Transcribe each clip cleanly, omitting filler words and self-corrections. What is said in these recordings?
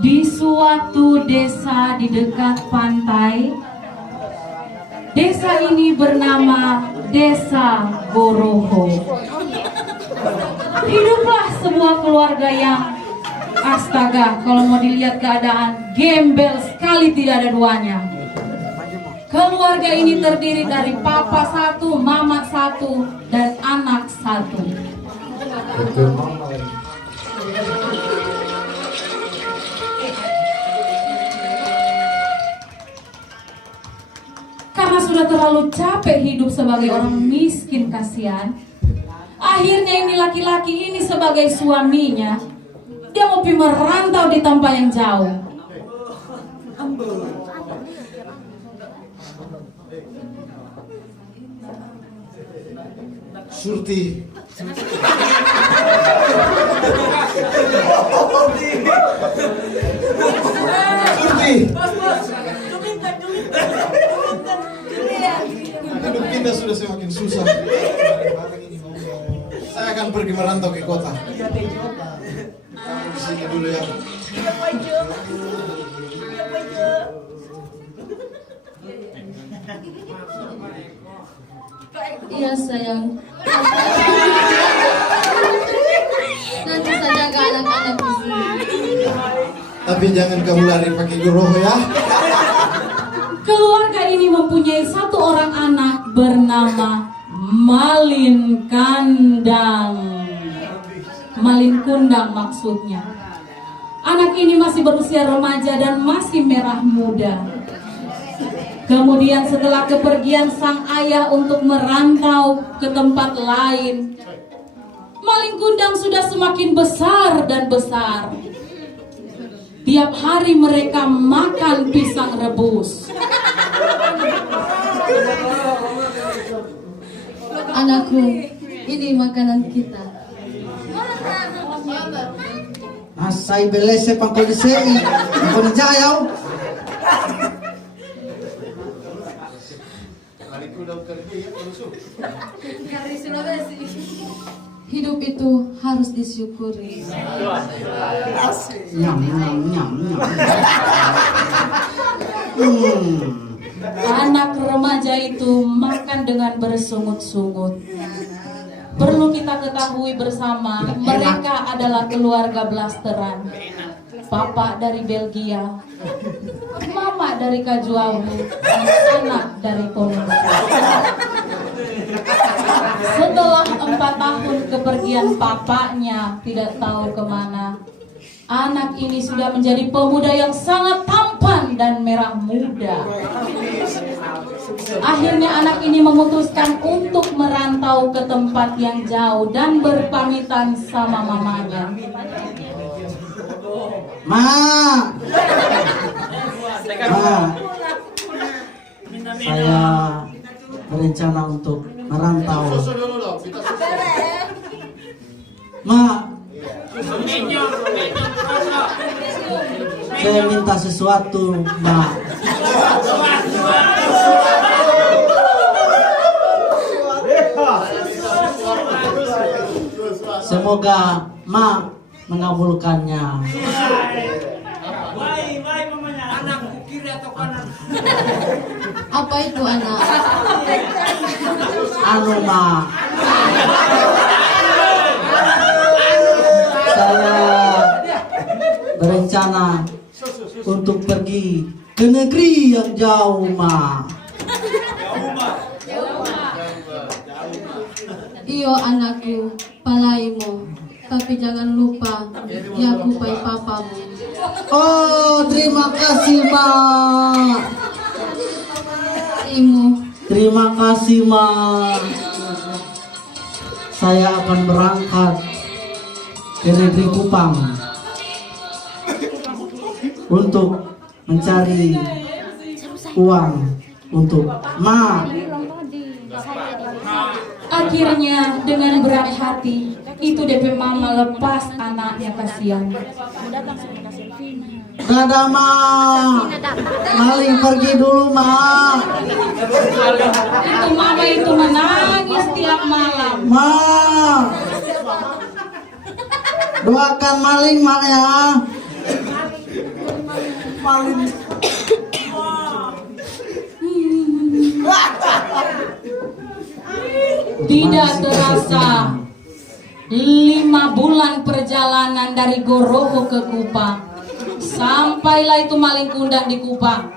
Di suatu desa di dekat pantai, desa ini bernama Desa Goroho. Hiduplah sebuah keluarga yang astaga, kalau mau dilihat keadaan gembel sekali, tidak ada duanya. Keluarga ini terdiri dari papa satu, mama satu, dan anak satu. Karena sudah terlalu capek hidup sebagai orang miskin kasihan, akhirnya ini laki-laki ini sebagai suaminya, dia mau pergi merantau di tempat yang jauh. Surti. Surti. Hidup kita sudah semakin susah. Saya akan pergi merantau ke kota. Di sini dulu ya. Iya sayang. Nanti saya jaga anak-anak di sini. Tapi jangan kamu lari pakai goroho ya. Keluarga ini mempunyai satu orang anak bernama Malin Kandang. Malin Kundang maksudnya. Anak ini masih berusia remaja dan masih merah muda. Kemudian setelah kepergian sang ayah untuk merantau ke tempat lain, Malin Kundang sudah semakin besar dan besar. Tiap hari mereka makan pisang rebus. Anakku, ini makanan kita. Asai belese pangkodisei, pangkodijayau. Hidup itu harus disyukuri. Nyam nyam nyam nyam. Anak remaja itu makan dengan bersungut-sungut. Perlu kita ketahui bersama, mereka adalah keluarga blasteran. Papa dari Belgia, mama dari Kajuau, anak dari Kolombia. Setelah 4 tahun kepergian papanya tidak tahu kemana, anak ini sudah menjadi pemuda yang sangat tampan dan merah muda. Akhirnya anak ini memutuskan untuk merantau ke tempat yang jauh dan berpamitan sama mamanya. Ma, saya berencana untuk merantau. Ma, saya minta sesuatu, Ma. Semoga Ma mengabulkannya. Apa itu anak? Anu Ma, saya berencana untuk pergi ke negeri yang jauh Ma. Iyo anakku, palaimu, tapi jangan lupa yakupai papamu. Oh, terima kasih Ma. Imu, Terima kasih Ma. Saya akan berangkat ke negeri Kupang untuk mencari uang untuk Ma. akhirnya dengan berat hati itu DP mama lepas anaknya, kasihan. Dadah Ma, Maling pergi dulu Ma. Itu mama itu menangis tiap malam. Ma, doakan Maling Ma ya. Tidak terasa 5 bulan perjalanan dari Goroho ke Kupang. Sampailah itu Malin Kundang di Kupang.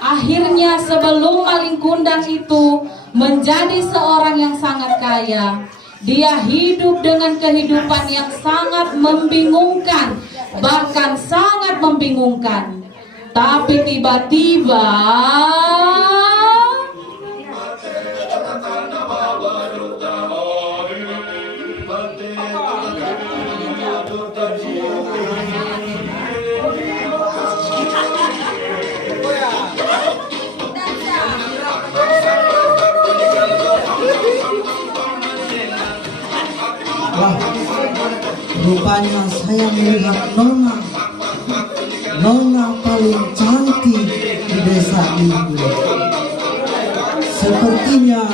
Akhirnya sebelum Malin Kundang itu menjadi seorang yang sangat kaya, dia hidup dengan kehidupan yang sangat membingungkan, bahkan sangat membingungkan. Tapi tiba-tiba Wah, rupanya saya melihat Nona. Nona paling cantik di desa ini. Sepertinya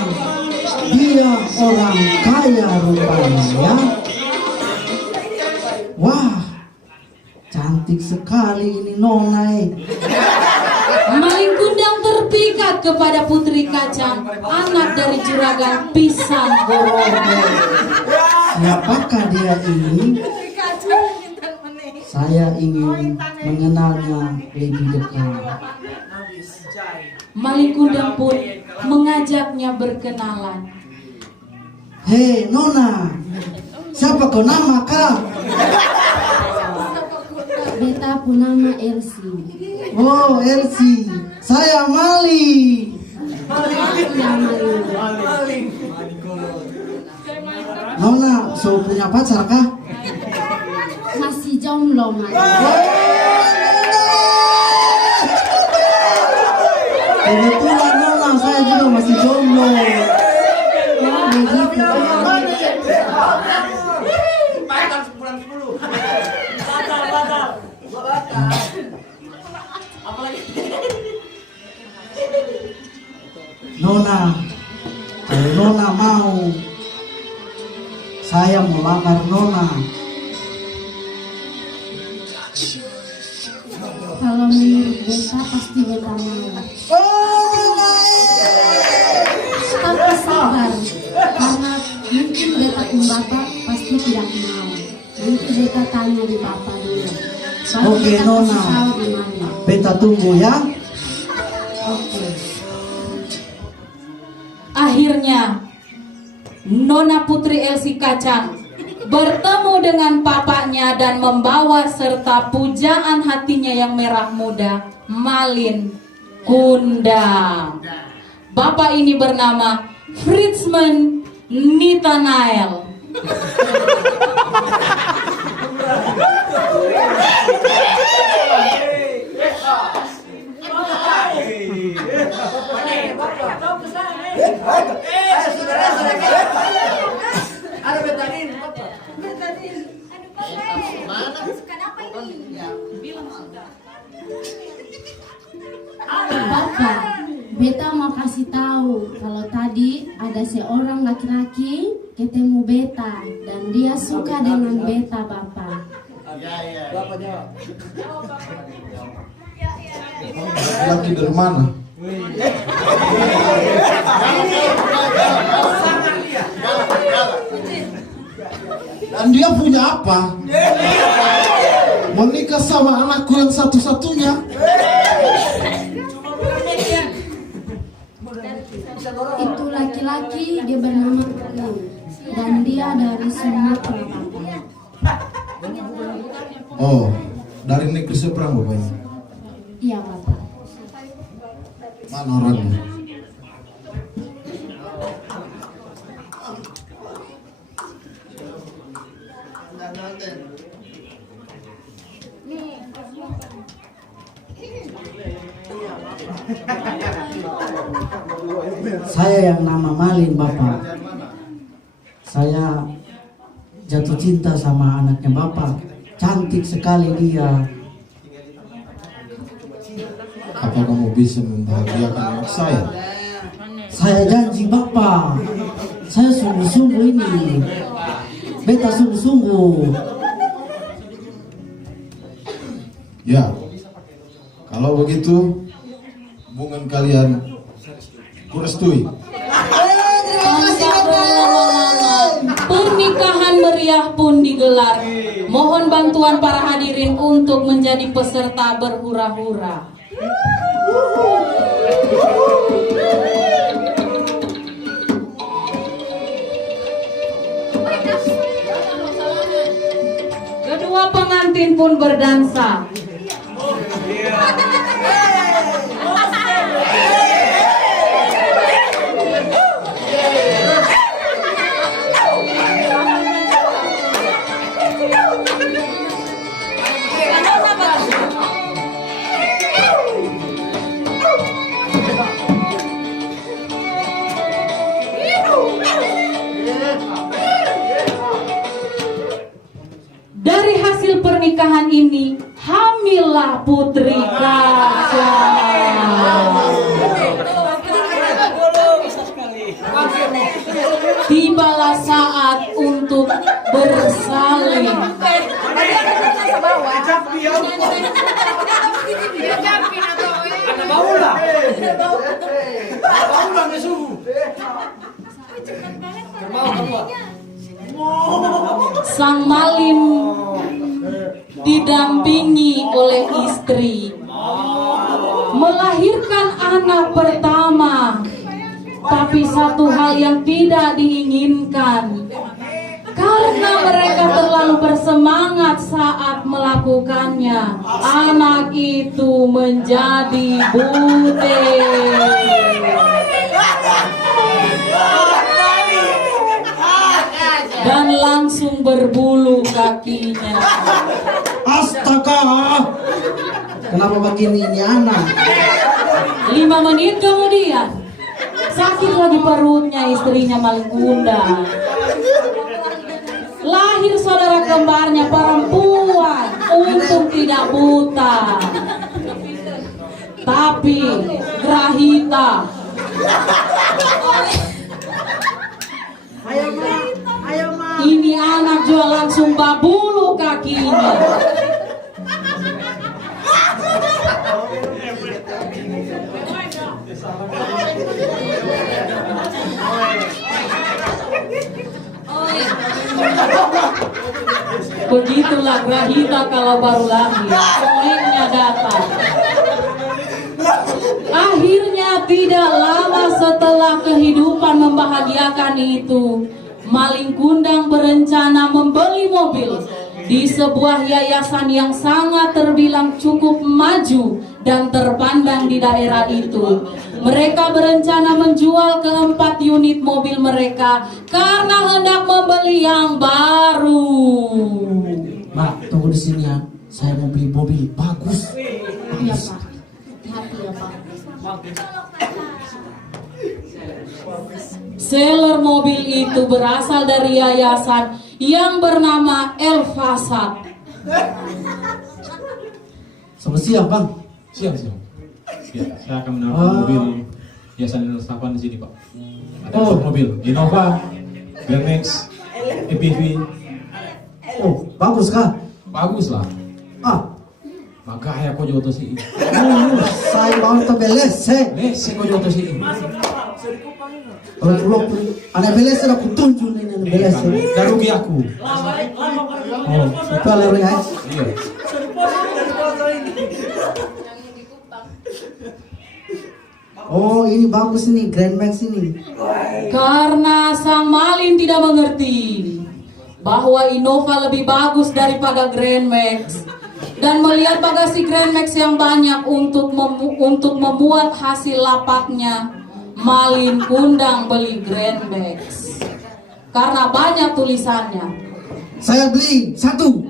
dia orang kaya rupanya ya. Wah, cantik sekali ini Nona. Malin Kundang terpikat kepada Putri Kacang, anak dari Juragan Pisang Goroho. Siapakah dia ini? Saya ingin mengenalnya lebih dekat. Malin Kundang pun mengajaknya berkenalan. Hei Nona, siapa kau nama kak? Beta punama Elsie. Oh Elsie, saya Mali. Nona, so punya pacar kah? Masih jomblo Mali. Kebetulan Nona, saya juga masih jomblo. Oh, begitu. Nona, kalau Nona mau, saya mau lamar Nona. Kalau menurut beta pasti beta mau. Tapi sabar, karena mungkin beta pun bapak pasti tidak mau. Nanti beta tanya di bapak dulu. Baru Oke beta Nona, kasih tahu gimana. beta tunggu ya. Oke. Akhirnya Nona Putri Elsie Kacang bertemu dengan papanya dan membawa serta pujaan hatinya yang merah muda, Malin Kundang. Bapak ini bernama Fritzman Nathanael. Bapak, beta mau kasih tahu kalau tadi ada seorang laki-laki ketemu beta dan dia suka dengan beta, Bapak. Laki dari mana? Dan dia punya apa? Menikah sama anakku yang satu-satunya. Itu laki-laki dia bernama Kuno dan dia dari Sumatera, Bapak. Oh, dari negeri seberang bapaknya. Iya, Bapak. Mana orangnya? Saya yang nama Malin Bapak. Saya jatuh cinta sama anaknya Bapak. Cantik sekali dia. Apa kamu bisa membahagiakan anak saya? Saya janji Bapak. Saya sungguh-sungguh ini. Beta sungguh-sungguh. Ya, kalau begitu hubungan kalian kurestui. Tanpa berlama-lama, pernikahan meriah pun digelar. Mohon bantuan para hadirin untuk menjadi peserta berhura-hura. Kedua pengantin pun berdansa. Dari hasil pernikahan ini, hamillah putri kaca. Tibalah saat untuk bersalin. Sang malin didampingi oleh istri melahirkan anak pertama, tapi satu hal yang tidak diinginkan karena mereka terlalu bersemangat saat melakukannya, anak itu menjadi butek dan langsung berbulu kakinya. Astaga, kenapa begini ini anak? 5 menit kemudian, sakit lagi perutnya istrinya Malin. Lahir saudara kembarnya perempuan, untung tidak buta, tapi grahita. Ini anak juga langsung babulu kakinya. Begitulah grahita kalau baru lahir, soalnya datang. Akhirnya tidak lama setelah kehidupan membahagiakan itu, Malin Kundang berencana membeli mobil di sebuah yayasan yang sangat terbilang cukup maju dan terpandang di daerah itu. Mereka berencana menjual keempat unit mobil mereka karena hendak membeli yang baru. Mbak, tunggu di sini ya. Saya mau beli mobil bagus. Iya Pak, hati-hati ya Pak. Seller mobil itu berasal dari yayasan yang bernama El Fasad. Selamat siang, Bang. Siang. Ya, saya akan menawarkan mobil hiasan resapan di sini, Pak. Ada empat mobil, Innova, Grand Max, EPV. Oh, bagus kah? Bagus lah. Magaya ko joto si. Saya mau beles, Lese ko joto si. Kalau belum, anak beles sudah kutunjuk ini anak beles. Darugi aku. Oh, itu alernya ya. Iya. Oh, ini bagus ini, Grand Max ini. Karena sang Malin tidak mengerti bahwa Innova lebih bagus daripada Grand Max, dan melihat bagasi Grand Max yang banyak untuk memuat hasil lapaknya, Malin Kundang beli Grand Max karena banyak tulisannya. Saya beli satu.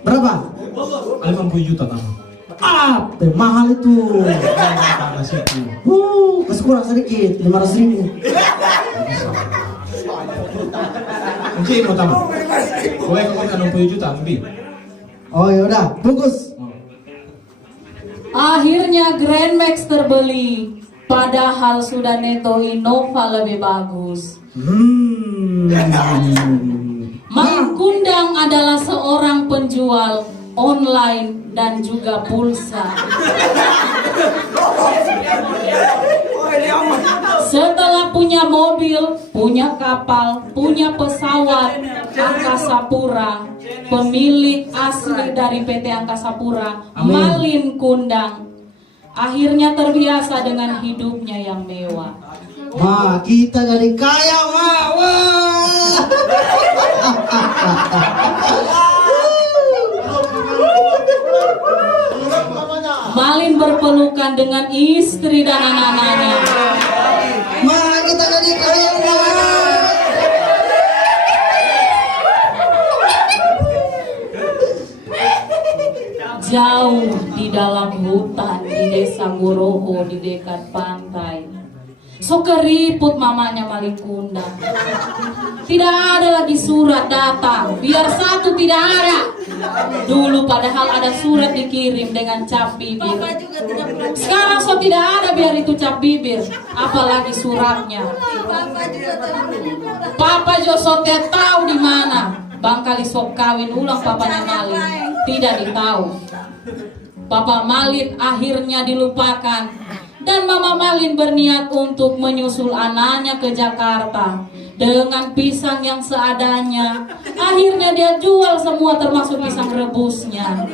Berapa? 50 juta tambah. Mahal itu. Panas itu. Kasih kurang sedikit, 500.000. Mungkin mau tambah. Boleh kau 60 juta lebih. Oh yaudah, bungkus. Akhirnya Grand Max terbeli, padahal sudah neto Innova lebih bagus. Malin Kundang adalah seorang penjual online, dan juga pulsa. Setelah punya mobil, punya kapal, punya pesawat Angkasa Pura, pemilik asli dari PT Angkasa Pura, Amin. Malin Kundang, akhirnya terbiasa dengan hidupnya yang mewah. Ma, kita jadi kaya, Ma. Wah. Malin berpelukan dengan istri dan anak-anaknya. Ma, kita jadi kaya, Ma. Jauh di dalam hutan di desa Goroho di dekat pantai. So keriput mamanya Malin Kundang. Tidak ada lagi surat datang, biar satu tidak ada. Dulu padahal ada surat dikirim dengan cap bibir. Sekarang so tidak ada biar itu cap bibir, apalagi suratnya. Papa Josote tahu di mana. Bangkali sok kawin ulang papanya Malin, tidak ditahu. Papa Malin akhirnya dilupakan dan Mama Malin berniat untuk menyusul anaknya ke Jakarta dengan pisang yang seadanya. Akhirnya dia jual semua termasuk pisang rebusnya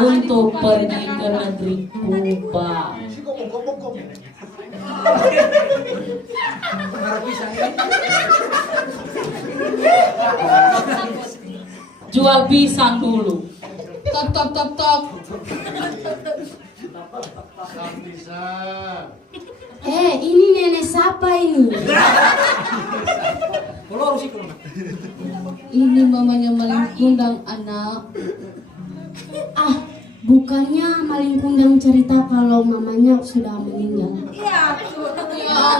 untuk pergi ke negeri Kuba. Jual pisang dulu. Tok tok tok tok. Ini nenek siapa ini? Ini mamanya Malin Kundang, anak. Bukannya Malin Kundang cerita kalau mamanya sudah meninggal. Ya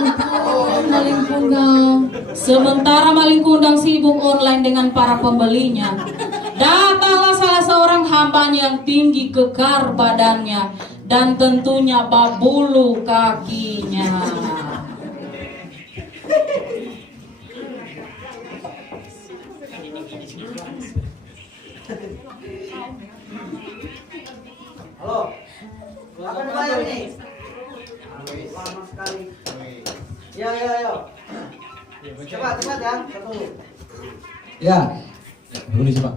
ampun, Malin Kundang. Sementara Malin Kundang sibuk online dengan para pembelinya, datanglah salah seorang hambanya yang tinggi kekar badannya dan tentunya babulu kakinya. Halo. Apa dibayar nih? Lama sekali. Ya. Cepat ya. Tunggu. Ya. Permisi Pak,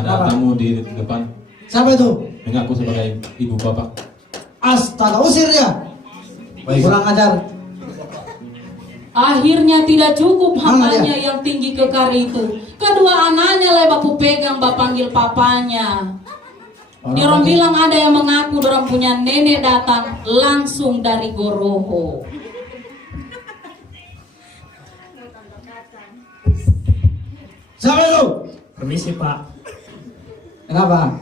ada Apa? tamu di depan Siapa itu? mengaku sebagai ibu bapak. Astaga, usir dia. Baik. Kurang ajar. Akhirnya tidak cukup Mana hambanya yang tinggi kekar itu. Kedua anaknya lah bapu pegang panggil papanya. Orang bilang ada yang mengaku orang punya nenek datang langsung dari Goroho. Siapa itu? Permisi Pak. Kenapa?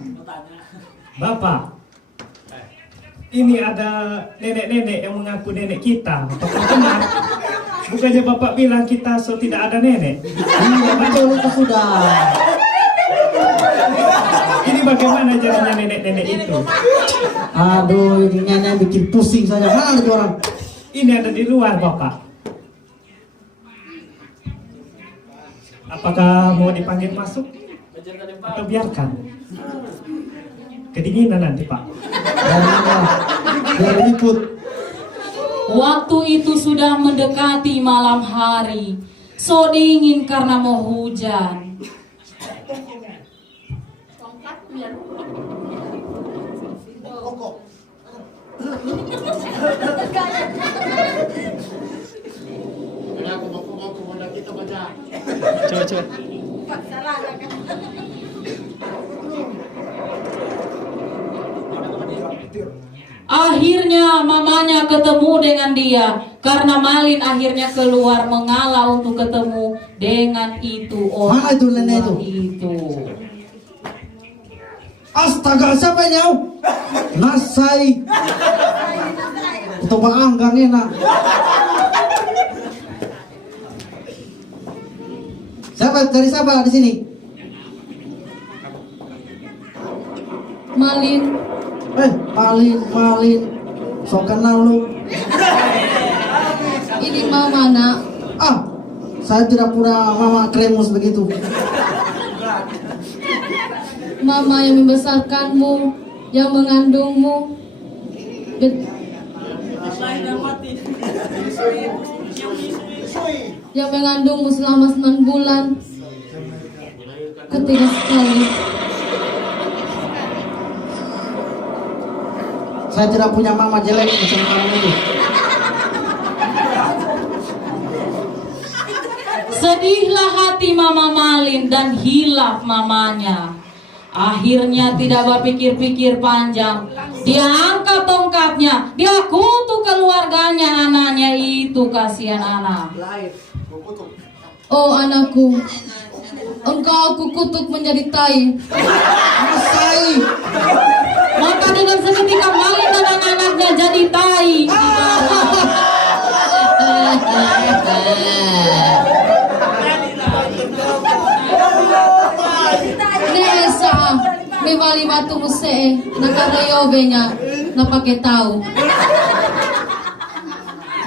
Bapak, ini ada nenek-nenek yang mengaku nenek kita. Apakah benar? Bukannya Bapak bilang kita tidak ada nenek? Iya, betul itu sudah. Ini bagaimana jadinya nenek-nenek itu? Aduh, ini nenek bikin pusing saja. Mana itu orang? Ini ada di luar Bapak. Apakah mau dipanggil masuk? Atau biarkan? Kedinginan nanti Pak. Biar ribut. Waktu itu sudah mendekati malam hari. So dingin karena mau hujan. Coba. Akhirnya mamanya ketemu dengan dia karena Malin akhirnya keluar mengalah untuk ketemu dengan itu orang Mana itu nenek tua itu? itu. Astaga, siapa nyau? Nasai. Itu baanggang enak. Dari siapa di sini? Malin. Malin. So kenal lu. Ini mama nak. Saya tidak punya mama kremus begitu. Mama yang membesarkanmu, yang mengandungmu, yang mengandungmu selama 9 bulan. Ketiga sekali. Saya tidak punya mama jelek macam kamu itu. Sedihlah hati Mama Malin dan hilaf mamanya. Akhirnya tidak berpikir-pikir panjang. Dia angkat tongkatnya, dia kutuk keluarganya, anaknya itu, kasihan anak. Oh anakku, engkau aku kutuk menjadi tai. Maka dengan seketika Malin dan anak-anaknya jadi tai. Nesa, may wali batu muse, nakarayobenya, napake tahu.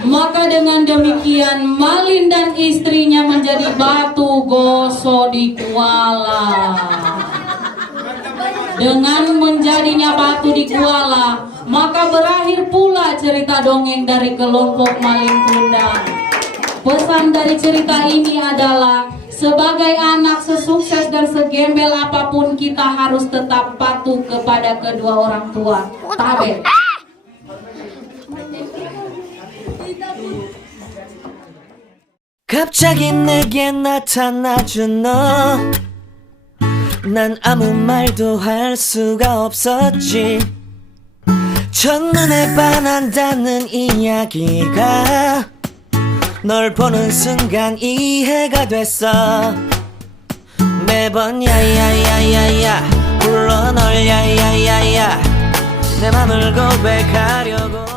Maka dengan demikian Malin dan istrinya menjadi batu gosok di kuala. Dengan menjadinya batu di kuala, maka berakhir pula cerita dongeng dari kelompok Malin Kundang. Pesan dari cerita ini adalah sebagai anak sesukses dan segembel apapun kita harus tetap patuh kepada kedua orang tua. Tabe. 갑자기 내게 나타나준 너, 난 아무 말도 할 수가 없었지. 첫눈에 반한다는 이야기가 널 보는 순간 이해가 됐어. 매번 야야야야야 불러 널 야야야야 내 맘을 고백하려고